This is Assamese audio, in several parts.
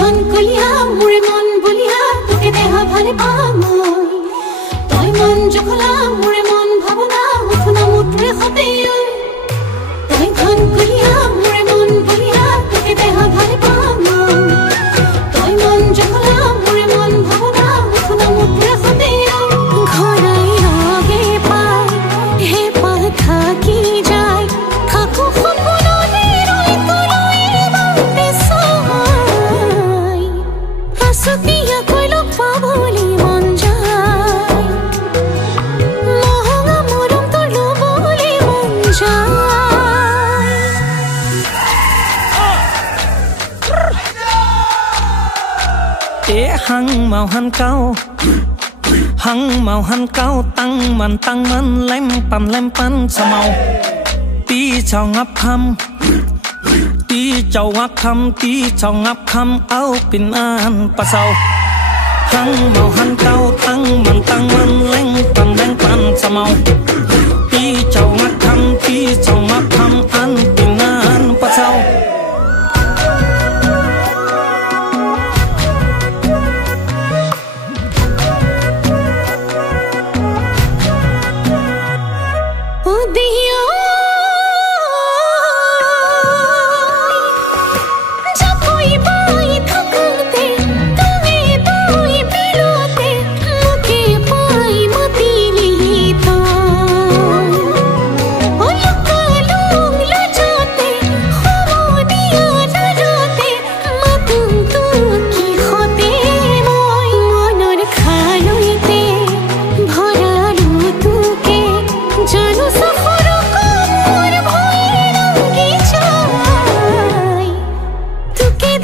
ঘন কলিয়া মোৰে মন বলিয়া তোকে দেহা ভালে পাম তই মন জখলা মোৰে মন ভাবনা উঠনা মুঠৰে হতে তই ঘন কলিয়া মোৰে মন বলিয়া তোকে দেহা ভালে পাম তই মন জখলা মোৰে মন ভাবনা উঠনা মুঠৰে হতে ঘৰাই ৰগে পাই হে পাথা কি যায় থাকো সপনতে ৰৈ তলৈ বাটে চাই আছতিয়া কৈলো পাবলি মন যায় মহঙা মৰম তোৰ ল'বলে মন যায় hăng màu hăng cao tăng man lem pan sa màu tí chào ngắp khăm áo pin an pa sau hăng màu hăng cao tăng man lem pan sa màu tí chào ngắp khăm an pin an pa sau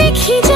দেখি